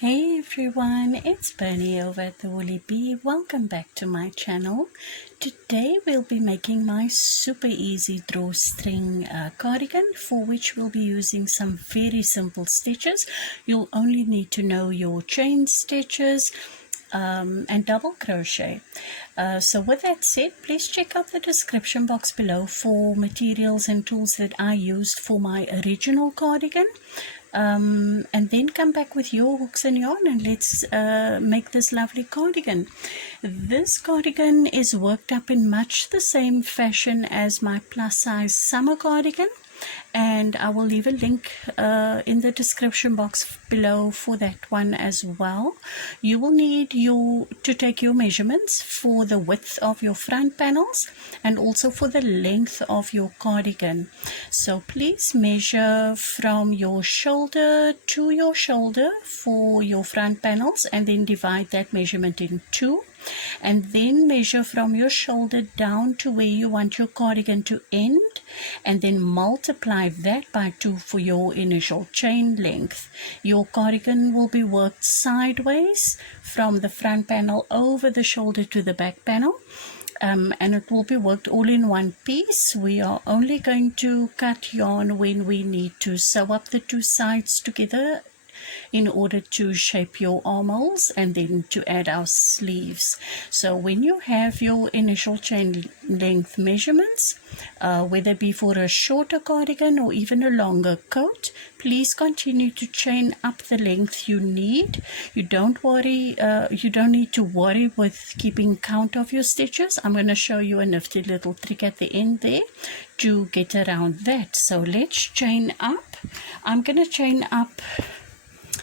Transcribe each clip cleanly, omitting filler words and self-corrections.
Hey everyone, it's Bernie over at the Woolly Bee. Welcome back to my channel. Today we'll be making my super easy drawstring cardigan, for which we'll be using some very simple stitches. You'll only need to know your chain stitches and double crochet. So with that said, please check out the description box below for materials and tools that I used for my original cardigan. And then come back with your hooks and yarn and let's make this lovely cardigan. This cardigan is worked up in much the same fashion as my plus size summer cardigan, and I will leave a link in the description box below for that one as well. You will need to take your measurements for the width of your front panels and also for the length of your cardigan. So please measure from your shoulder to your shoulder for your front panels and then divide that measurement in two. And then measure from your shoulder down to where you want your cardigan to end, and then multiply that by 2 for your initial chain length. Your cardigan will be worked sideways from the front panel over the shoulder to the back panel. And it will be worked all in one piece. We are only going to cut yarn when we need to sew up the two sides together in order to shape your armholes and then to add our sleeves. So when you have your initial chain length measurements, whether it be for a shorter cardigan or even a longer coat, please continue to chain up the length you need. You don't need to worry with keeping count of your stitches. I'm going to show you a nifty little trick at the end there to get around that. So let's chain up. I'm going to chain up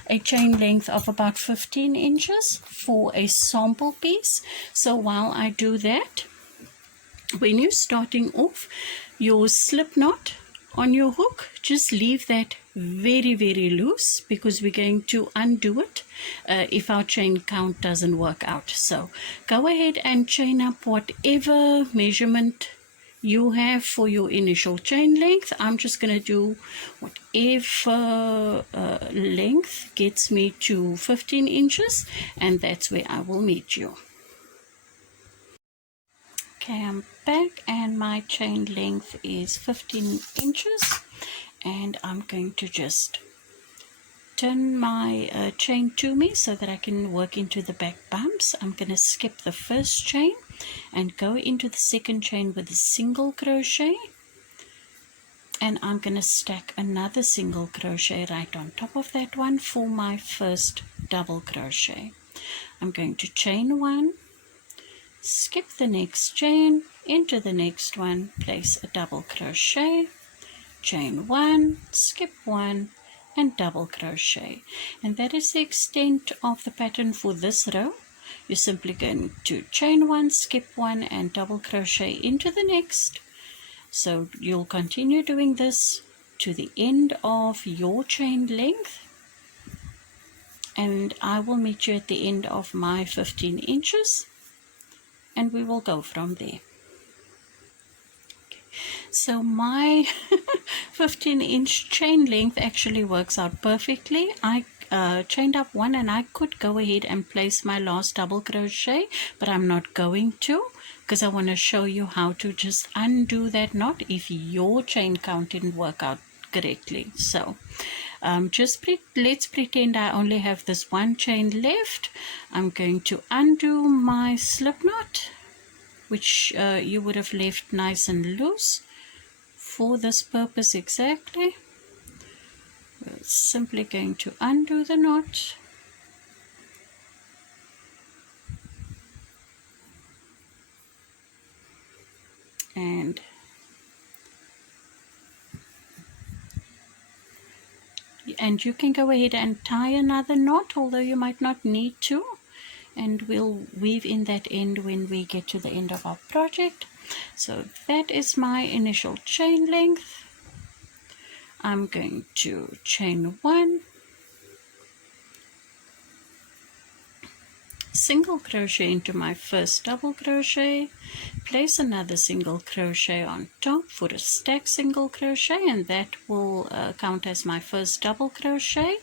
a chain length of about 15 inches for a sample piece. So while I do that, when you're starting off, your slip knot on your hook, just leave that very loose, because we're going to undo it if our chain count doesn't work out. So go ahead and chain up whatever measurement you have for your initial chain length. I'm just going to do whatever length gets me to 15 inches, and that's where I will meet you. Okay, I'm back and my chain length is 15 inches, and I'm going to just turn my chain to me so that I can work into the back bumps. I'm going to skip the first chain and go into the second chain with a single crochet, and I'm going to stack another single crochet right on top of that one for my first double crochet. I'm going to chain one, skip the next chain, into the next one, place a double crochet, chain one, skip one, and double crochet. And that is the extent of the pattern for this row. You're simply going to chain one, skip one, and double crochet into the next. So you'll continue doing this to the end of your chain length, and I will meet you at the end of my 15 inches, and we will go from there. So my 15-inch chain length actually works out perfectly. I chained up one, and I could go ahead and place my last double crochet, but I'm not going to, because I want to show you how to just undo that knot if your chain count didn't work out correctly. So let's pretend I only have this one chain left. I'm going to undo my slip knot, which you would have left nice and loose for this purpose exactly. We're simply going to undo the knot, and you can go ahead and tie another knot, although you might not need to, and we'll weave in that end when we get to the end of our project. So that is my initial chain length. I'm going to chain one, single crochet into my first double crochet, place another single crochet on top for a stack single crochet, and that will count as my first double crochet.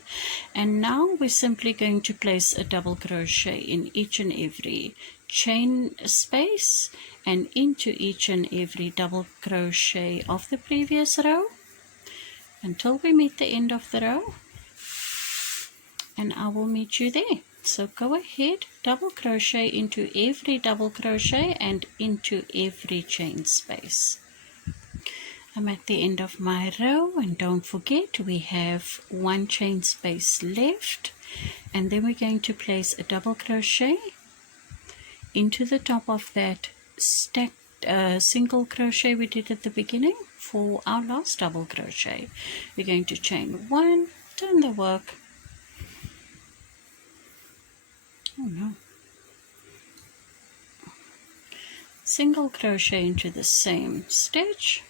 And now we're simply going to place a double crochet in each and every chain space and into each and every double crochet of the previous row until we meet the end of the row, and I will meet you there. So go ahead, double crochet into every double crochet and into every chain space. I'm at the end of my row, and don't forget we have one chain space left, and then we're going to place a double crochet into the top of that stacked single crochet we did at the beginning for our last double crochet. We're going to chain one, turn the work, single crochet into the same stitch,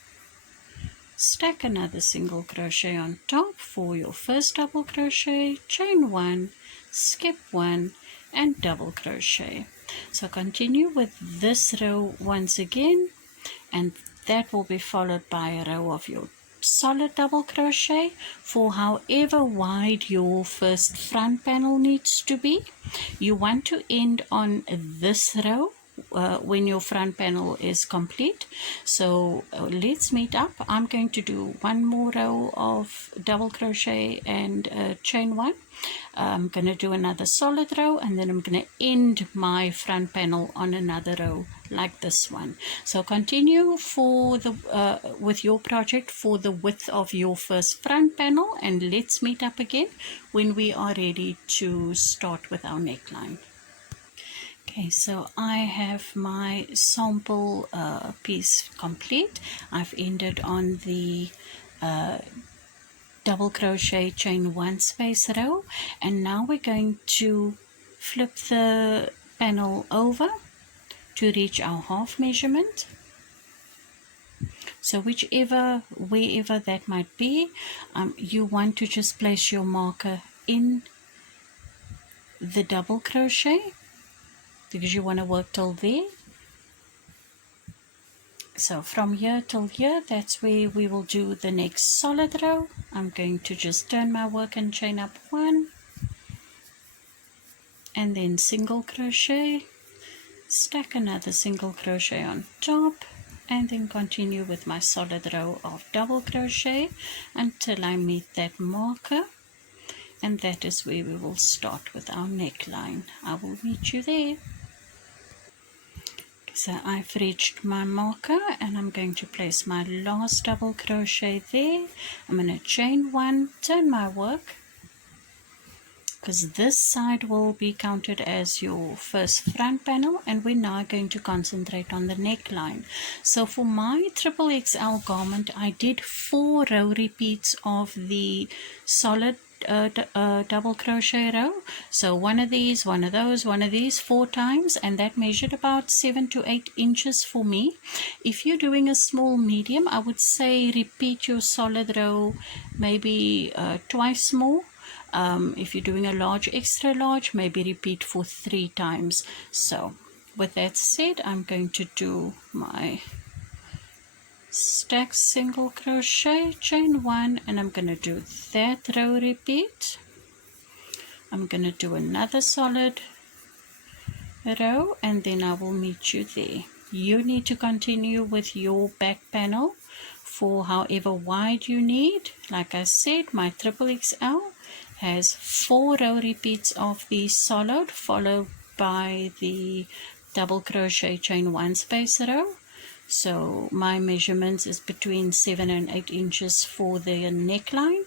stack another single crochet on top for your first double crochet, chain one, skip one, and double crochet. So continue with this row once again, and that will be followed by a row of your solid double crochet for however wide your first front panel needs to be. You want to end on this row when your front panel is complete. So let's meet up. I'm going to do one more row of double crochet and chain one. I'm going to do another solid row, and then I'm going to end my front panel on another row like this one. So continue for the with your project for the width of your first front panel, and let's meet up again when we are ready to start with our neckline. Okay, so I have my sample piece complete. I've ended on the double crochet chain one space row, and now we're going to flip the panel over to reach our half measurement. So wherever that might be, you want to just place your marker in the double crochet because you want to work till there. So from here till here, that's where we will do the next solid row. I'm going to just turn my work and chain up one, and then single crochet, stack another single crochet on top, and then continue with my solid row of double crochet until I meet that marker, and that is where we will start with our neckline. I will meet you there. So I've reached my marker, and I'm going to place my last double crochet there. I'm going to chain one, turn my work, because this side will be counted as your first front panel, and we're now going to concentrate on the neckline. So for my XXL garment, I did 4 row repeats of the solid double crochet row. So one of these, one of those, one of these 4 times, and that measured about 7 to 8 inches for me. If you're doing a small medium, I would say repeat your solid row maybe twice more. If you're doing a large, extra large, maybe repeat for 3 times. So with that said, I'm going to do my stack single crochet, chain one, and I'm going to do that row repeat. I'm going to do another solid row, and then I will meet you there. You need to continue with your back panel for however wide you need. Like I said, my XXL has 4 row repeats of the solid, followed by the double crochet chain one space row. So my measurements is between 7 and 8 inches for the neckline,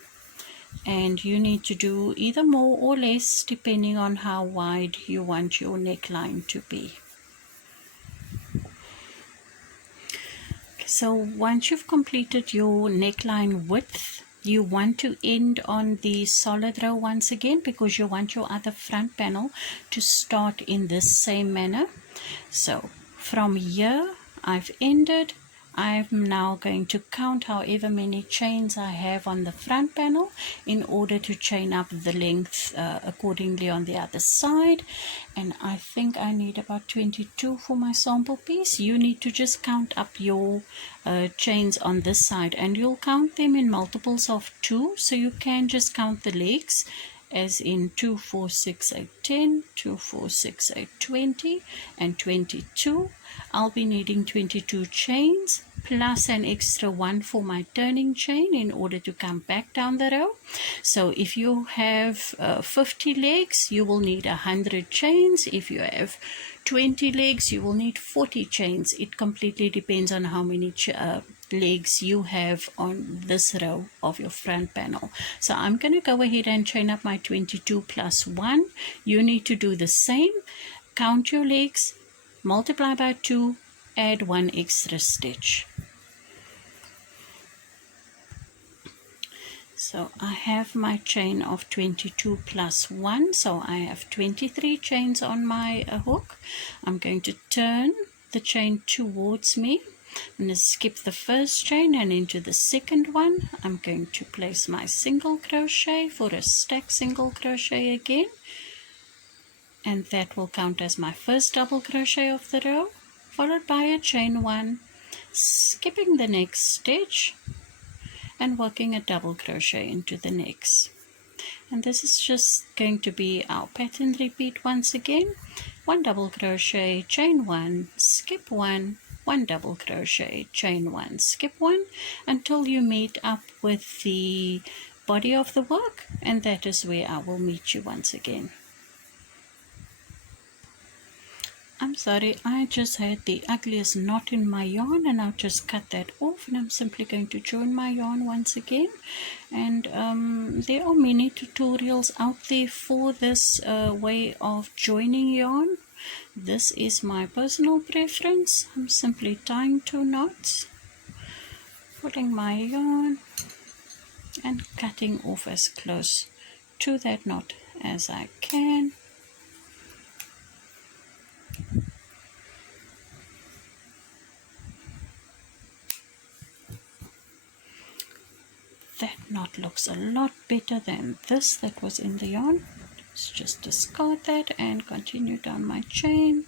and you need to do either more or less depending on how wide you want your neckline to be. So once you've completed your neckline width, you want to end on the solid row once again, because you want your other front panel to start in this same manner. So from here I've ended, I'm now going to count however many chains I have on the front panel in order to chain up the length accordingly on the other side. And I think I need about 22 for my sample piece. You need to just count up your chains on this side, and you'll count them in multiples of 2, so you can just count the legs as in 2, 4, 6, 8, 10, 2, 4, 6, 8, 20, and 22. I'll be needing 22 chains plus an extra one for my turning chain in order to come back down the row. So if you have 50 legs, you will need 100 chains. If you have 20 legs, you will need 40 chains. It completely depends on how many legs you have on this row of your front panel. So I'm going to go ahead and chain up my 22 plus 1. You need to do the same. Count your legs, multiply by 2, add 1 extra stitch. So I have my chain of 22 plus 1, so I have 23 chains on my hook. I'm going to turn the chain towards me. I'm going to skip the first chain and into the second one. I'm going to place my single crochet for a stack single crochet again, and that will count as my first double crochet of the row, followed by a chain 1, skipping the next stitch and working a double crochet into the next. And this is just going to be our pattern repeat once again. 1 double crochet, chain 1, skip 1, 1 double crochet, chain 1, skip 1, until you meet up with the body of the work, and that is where I will meet you once again. I'm sorry, I just had the ugliest knot in my yarn, and I'll just cut that off, and I'm simply going to join my yarn once again. And there are many tutorials out there for this way of joining yarn. This is my personal preference. I'm simply tying 2 knots, pulling my yarn and cutting off as close to that knot as I can. That knot looks a lot better than this that was in the yarn. Let's just discard that and continue down my chain.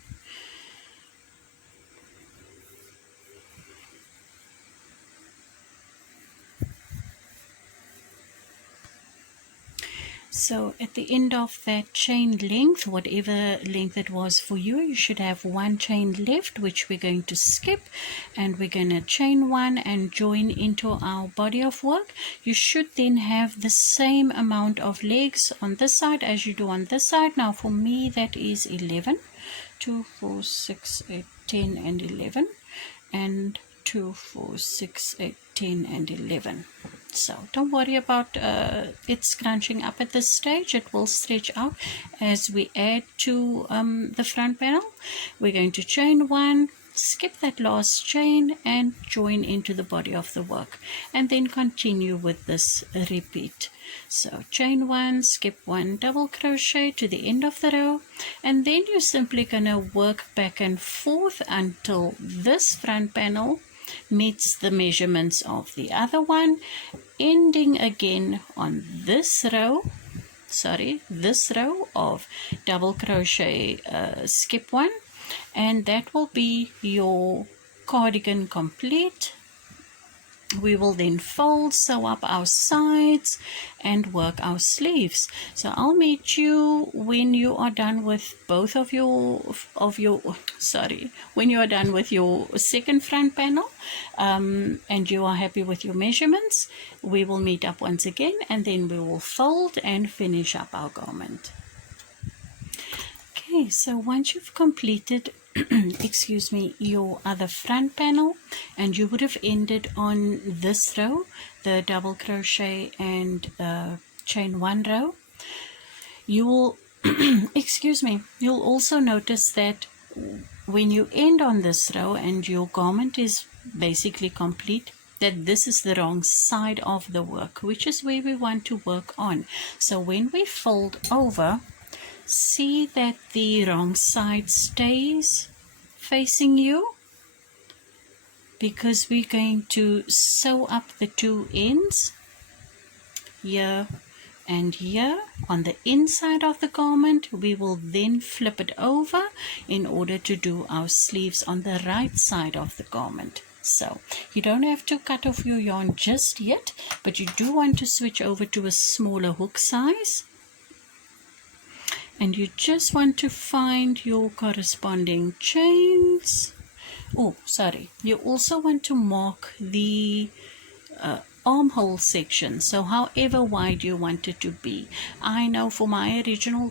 So at the end of that chain length, whatever length it was for you, you should have 1 chain left, which we're going to skip, and we're going to chain 1 and join into our body of work. You should then have the same amount of legs on this side as you do on this side. Now for me that is 11. 2, 4, 6, 8, 10 and 11, and 2, 4, 6, 8, 10 and 11. So don't worry about it scrunching up at this stage. It will stretch out as we add to the front panel. We're going to chain 1, skip that last chain and join into the body of the work, and then continue with this repeat. So chain 1, skip 1, double crochet to the end of the row, and then you're simply going to work back and forth until this front panel meets the measurements of the other one, ending again on this row of double crochet, skip 1, and that will be your cardigan complete. We will then fold, sew up our sides and work our sleeves. So I'll meet you when you are done with both of your when you are done with your second front panel, and you are happy with your measurements. We will meet up once again, and then we will fold and finish up our garment. Okay, so once you've completed excuse me, your other front panel, and you would have ended on this row, the double crochet and chain 1 row, you will excuse me, you'll also notice that when you end on this row and your garment is basically complete, that this is the wrong side of the work, which is where we want to work on. So when we fold over, see that the wrong side stays facing you. because we're going to sew up the two ends here and here on the inside of the garment. We will then flip it over in order to do our sleeves on the right side of the garment. So you don't have to cut off your yarn just yet, but you do want to switch over to a smaller hook size, and you just want to find your corresponding chains. Oh, sorry, you also want to mark the armhole section, so however wide you want it to be. I know for my original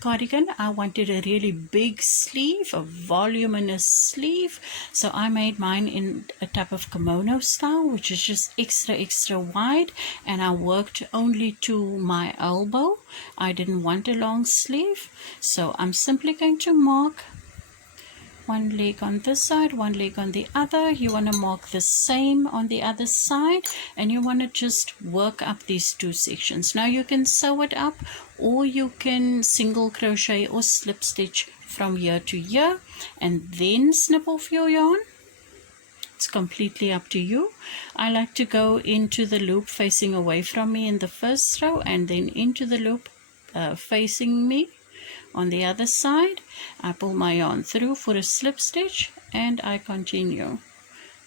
cardigan, I wanted a really big sleeve, a voluminous sleeve, so I made mine in a type of kimono style, which is just extra wide, and I worked only to my elbow. I didn't want a long sleeve, so I'm simply going to mark one leg on this side, one leg on the other. You want to mark the same on the other side, and you want to just work up these two sections. Now you can sew it up, or you can single crochet or slip stitch from here to here and then snip off your yarn. It's completely up to you. I like to go into the loop facing away from me in the first row, and then into the loop facing me on the other side. I pull my yarn through for a slip stitch, and I continue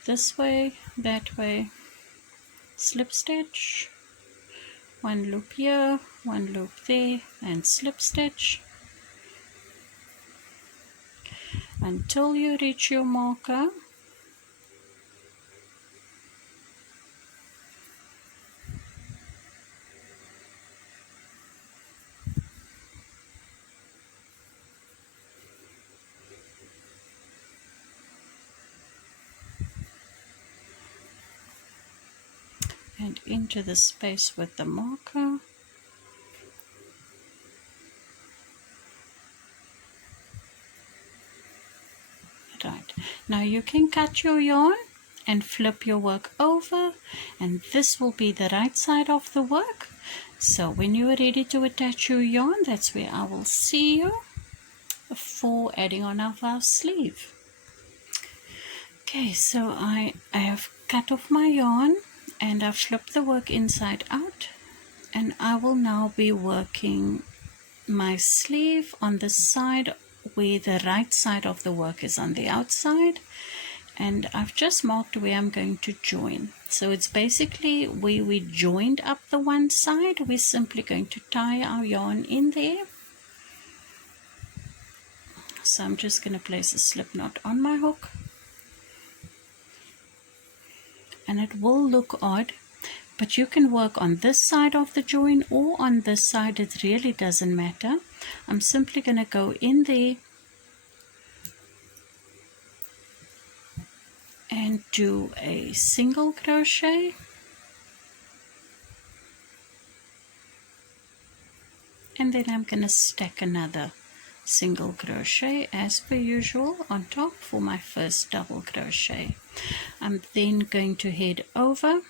this way, that way, slip stitch, one loop here, one loop there, and slip stitch until you reach your marker. And into the space with the marker. Right, now you can cut your yarn and flip your work over, and this will be the right side of the work. So when you are ready to attach your yarn, that's where I will see you for adding on our sleeve. Okay, so I have cut off my yarn and I've flipped the work inside out, and I will now be working my sleeve on the side where the right side of the work is on the outside, and I've just marked where I'm going to join. So it's basically where we joined up the one side. We're simply going to tie our yarn in there. So I'm just going to place a slip knot on my hook. And it will look odd, but you can work on this side of the join or on this side. It really doesn't matter. I'm simply going to go in there and do a single crochet, and then I'm going to stack another single crochet as per usual on top for my first double crochet. I'm then going to head over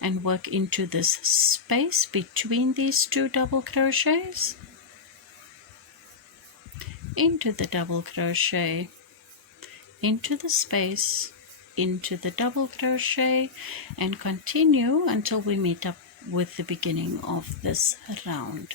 and work into this space between these two double crochets, into the double crochet, into the space, into the double crochet, and continue until we meet up with the beginning of this round.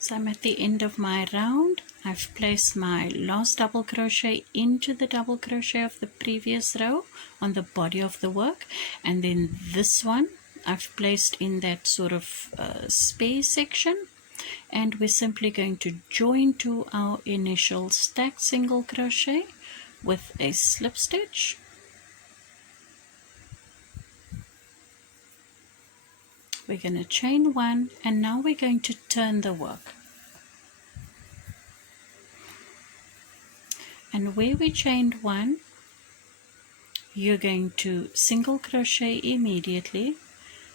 So I'm at the end of my round. I've placed my last double crochet into the double crochet of the previous row on the body of the work, and then this one I've placed in that sort of space section, and we're simply going to join to our initial stacked single crochet with a slip stitch. We're going to chain one, and now we're going to turn the work. And where we chained one, you're going to single crochet immediately,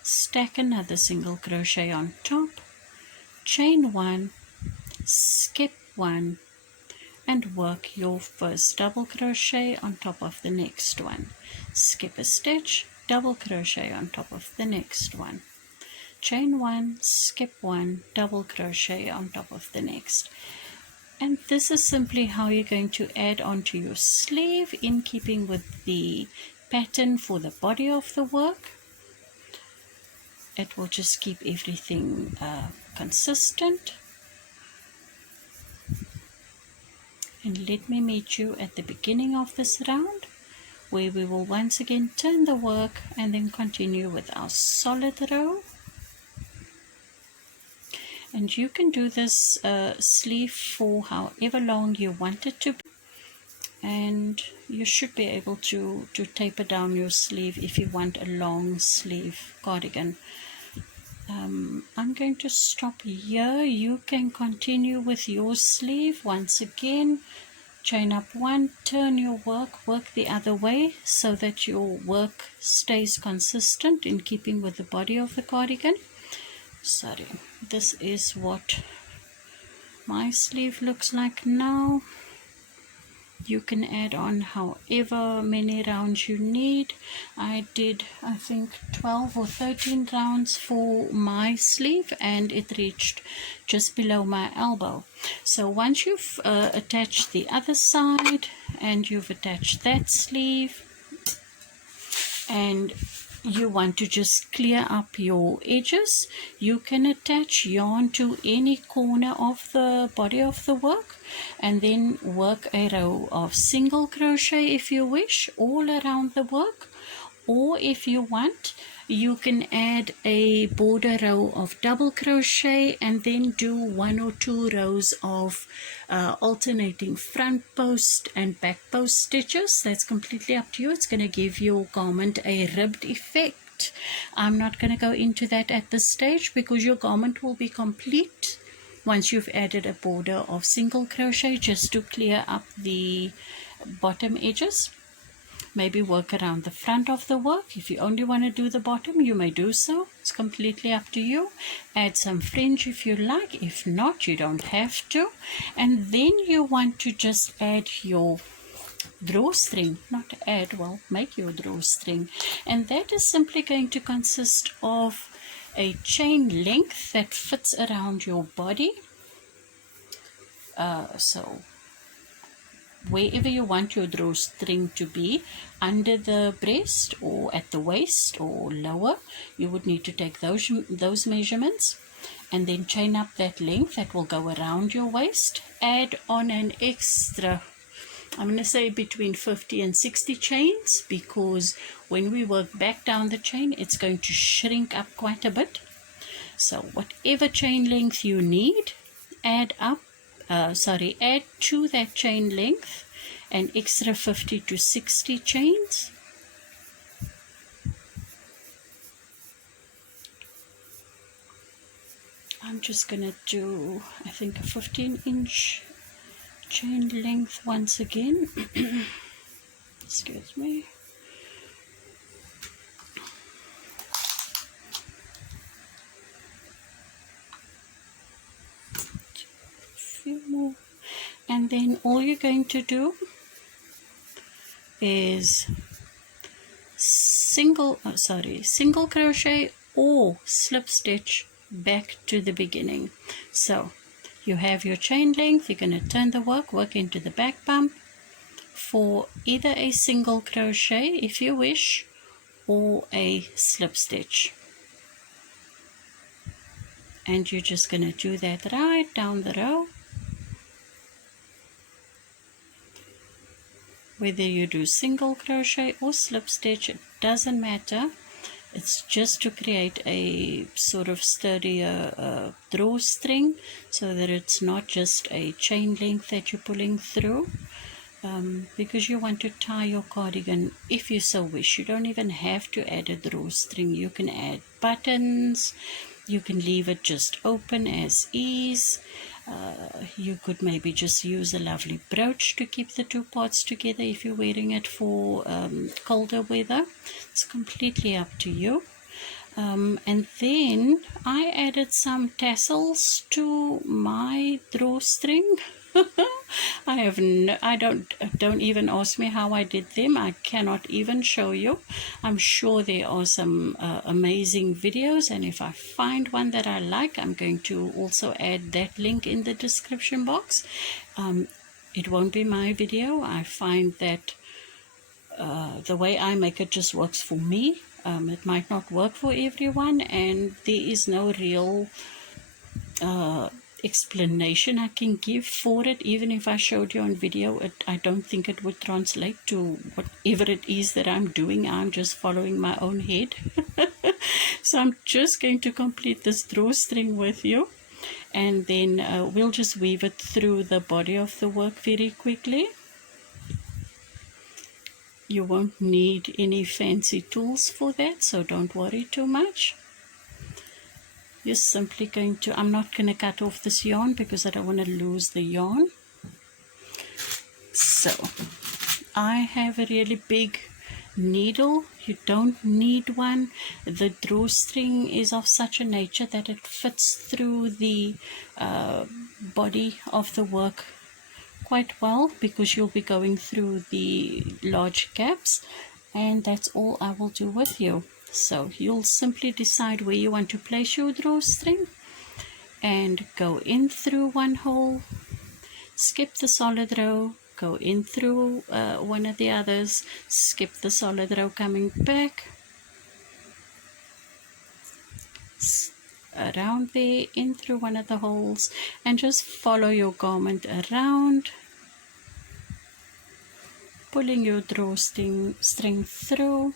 stack another single crochet on top, chain one, skip one, and work your first double crochet on top of the next one. Skip a stitch, double crochet on top of the next one. Chain one, skip one, double crochet on top of the next. And this is simply how you're going to add onto your sleeve in keeping with the pattern for the body of the work. It will just keep everything consistent. And let me meet you at the beginning of this round, where we will once again turn the work and then continue with our solid row. And you can do this sleeve for however long you want it to be, and you should be able to taper down your sleeve if you want a long sleeve cardigan. I'm going to stop here. You can continue with your sleeve. Once again, chain up one, turn your work the other way so that your work stays consistent in keeping with the body of the cardigan. Sorry, this is what my sleeve looks like now. You can add on however many rounds you need. I did, I think, 12 or 13 rounds for my sleeve, and it reached just below my elbow. So once you've attached the other side and you've attached that sleeve, and you want to just clear up your edges, you can attach yarn to any corner of the body of the work and then work a row of single crochet if you wish all around the work, or if you want, you can add a border row of double crochet and then do 1 or 2 rows of alternating front post and back post stitches. That's completely up to you. It's going to give your garment a ribbed effect. I'm not going to go into that at this stage because your garment will be complete once you've added a border of single crochet, just to clear up the bottom edges. Maybe work around the front of the work. If you only want to do the bottom, you may do so. It's completely up to you. Add some fringe if you like. If not, you don't have to. And then you want to just add your drawstring. Not add, well, make your drawstring. And that is simply going to consist of a chain length that fits around your body. So wherever you want your drawstring to be, under the breast or at the waist or lower, you would need to take those measurements and then chain up that length that will go around your waist. Add on an extra, I'm going to say between 50 and 60 chains, because when we work back down the chain, it's going to shrink up quite a bit. So whatever chain length you need, add to that chain length an extra 50 to 60 chains. I'm just going to do, I think, a 15-inch chain length once again. Excuse me. Few more, and then all you're going to do is single crochet or slip stitch back to the beginning. So you have your chain length, you're going to turn the work into the back bump for either a single crochet if you wish, or a slip stitch. And you're just going to do that right down the row. Whether you do single crochet or slip stitch, it doesn't matter. It's just to create a sort of sturdier drawstring, so that it's not just a chain length that you're pulling through, because you want to tie your cardigan if you so wish. You don't even have to add a drawstring. You can add buttons, you can leave it just open as is. You could maybe just use a lovely brooch to keep the two parts together if you're wearing it for colder weather. It's completely up to you. And then I added some tassels to my drawstring. Don't even ask me how I did them. I cannot even show you. I'm sure there are some amazing videos, and if I find one that I like, I'm going to also add that link in the description box. It won't be my video. I find that the way I make it just works for me. It might not work for everyone, and there is no real explanation I can give for it. Even if I showed you on video, I don't think it would translate to whatever it is that I'm doing. I'm just following my own head. So I'm just going to complete this drawstring with you, and then we'll just weave it through the body of the work very quickly. You won't need any fancy tools for that, so don't worry too much. You're simply going to, I'm not going to cut off this yarn because I don't want to lose the yarn. So I have a really big needle. You don't need one. The drawstring is of such a nature that it fits through the body of the work quite well, because you'll be going through the large gaps, and that's all I will do with you. So you'll simply decide where you want to place your drawstring and go in through one hole, skip the solid row, go in through one of the others, skip the solid row coming back, around there, in through one of the holes, and just follow your garment around, pulling your drawstring through,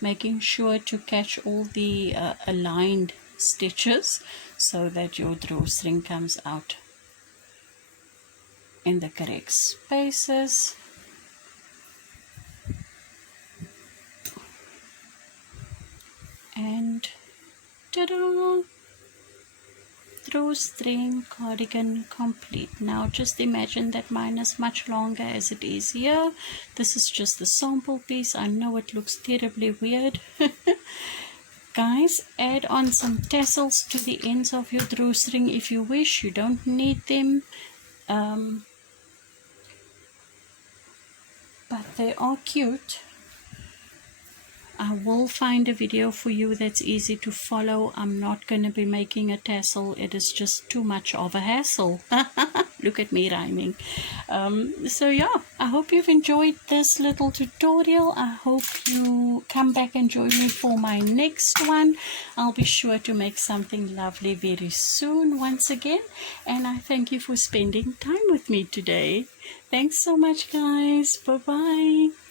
making sure to catch all the aligned stitches so that your drawstring comes out in the correct spaces. And ta-da! Drawstring cardigan complete. Now just imagine that mine is much longer as it is here. This is just the sample piece. I know it looks terribly weird. Guys, add on some tassels to the ends of your drawstring if you wish. You don't need them, but they are cute. I will find a video for you that's easy to follow. I'm not going to be making a tassel. It is just too much of a hassle. Look at me rhyming. So yeah, I hope you've enjoyed this little tutorial. I hope you come back and join me for my next one. I'll be sure to make something lovely very soon once again. And I thank you for spending time with me today. Thanks so much, guys. Bye-bye.